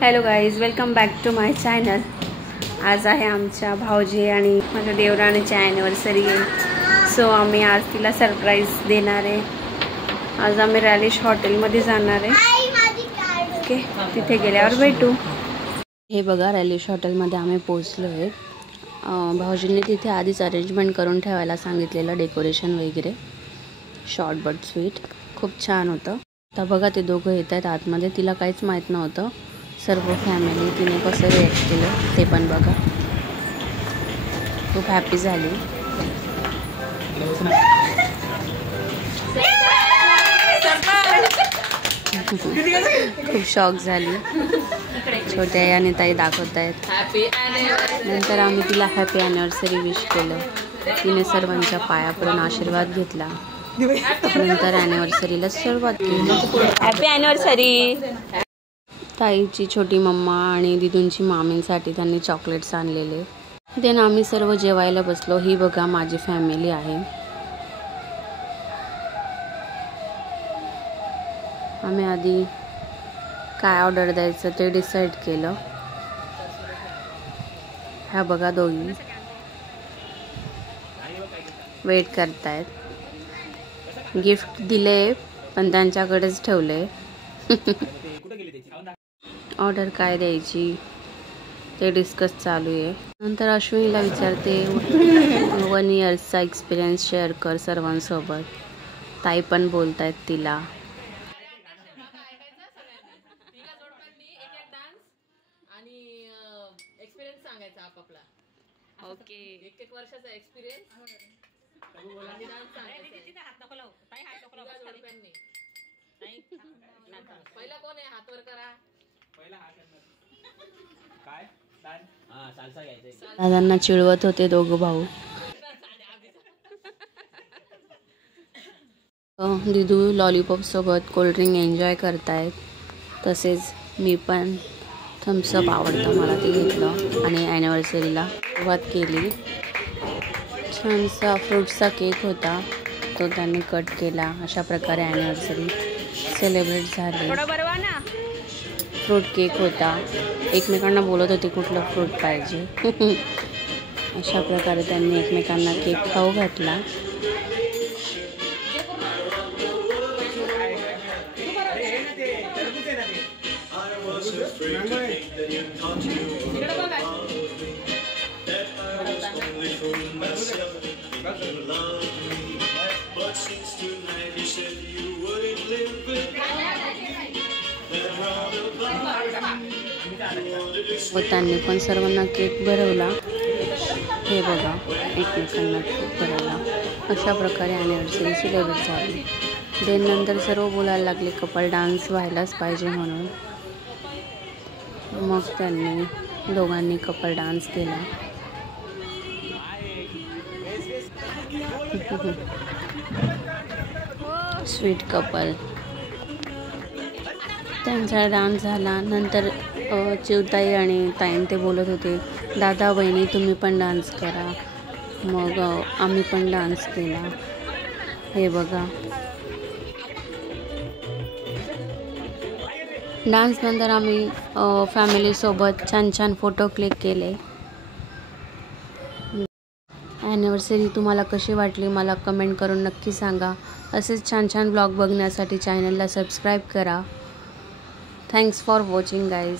Hello guys, welcome back to my channel. आज आहे आमच्या भाऊजी आणि माझ्या देवराणीची ॲनिव्हर्सरी आहे। सो आम्ही आज तिला सरप्राईज देणार आहे। आज आम्ही रॅलिश हॉटेलमध्ये जाणार आहे। ओके, तिथे गेल्यावर भेटू। हे बघा, रॅलिश हॉटेलमध्ये आम्ही पोहोचलो आहे। भाऊजींनी तिथे आधीच अरेंजमेंट करून ठेवायला सांगितलेलं, डेकोरेशन वगैरे। शॉर्ट बट स्वीट खूप छान होतं। आता बघा, ते दोघं येत आहेत आतमध्ये। तिला काहीच माहीत नव्हतं। सर्व फॅमिली तिने कसं रिॲक्ट केलं ते पण बघा। खूप हॅपी झाली। खूप शॉक झाली। छोट्या याने ताई दाखवत आहेत। नंतर आम्ही तिला हॅपी ॲनिव्हर्सरी विश केलं। तिने सर्वांच्या पाया पडून आशीर्वाद घेतला। नंतर ॲनिव्हर्सरीला सुरुवात केली। Happy anniversary. ताईची छोटी मम्मा आणि दिदूंची मामींसाठी त्यांनी चॉकलेट्स आणलेले। देन आम्ही सर्व जेवायला बसलो। ही बघा माझी फॅमिली आहे। आम्ही आधी काय ऑर्डर द्यायचं ते डिसाईड केलं। ह्या बघा, दोघी वेट करतायत। गिफ्ट दिले पण त्यांच्याकडेच ठेवले। ऑर्डर काय द्यायची ते डिस्कस चालू आहे। नंतर अश्विनीला विचारते 1 इयर्सचा एक्सपिरियन्स शेअर कर सर्वांसोबत। ताई पण बोलतायत तिला। ओके, 1 वर्षाचा एक्सपिरियन्स। पहिला कोण आहे? हात वर करा। काय सालसा घ्यायचं। दादांना चिडवत होते दोघं भाऊ। दिदू लॉलीपॉप सोबत कोल्ड्रिंक एन्जॉय करतायत। तसेच मी पण थम्सअप आवडतं मला, ते घेतलं आणि ॲनिव्हर्सरीला सुरुवात केली। छानसा फ्रूटचा केक होता, तो त्यांनी कट केला। अशा प्रकारे ॲनिव्हर्सरी सेलिब्रेट झाली। फ्रूट केक होता। एकमेकांना बोलत होते कुठलं फ्रूट पाहिजे। अशा प्रकारे त्यांनी एकमेकांना केक खाऊ घातला। व त्यांनी पण सर्वांना केक भरवला। हे बघा, एकमेकांना केक भरवला। अशा प्रकारे ॲनिव्हर्सरी सेलिब्रेट झाली। देन नंतर सर्व बोलायला लागले कपल डान्स व्हायलाच पाहिजे म्हणून। मग त्यांनी दोघांनी कपल डान्स केला। Sweet couple. त्यांचा डान्स झाला। नंतर चिवताई आणि ताईन ते बोलत होते, दादा बहिणी तुम्ही पण डान्स करा। मग आम्ही पण डान्स केला। हे बघा, डान्स नंतर आम्ही फॅमिलीसोबत छान छान फोटो क्लिक केले। ॲनिव्हर्सरी तुम्हाला कशी वाटली मला कमेंट करून नक्की सांगा। असेच छान छान ब्लॉग बघण्यासाठी चॅनलला सबस्क्राईब करा। Thanks for watching guys.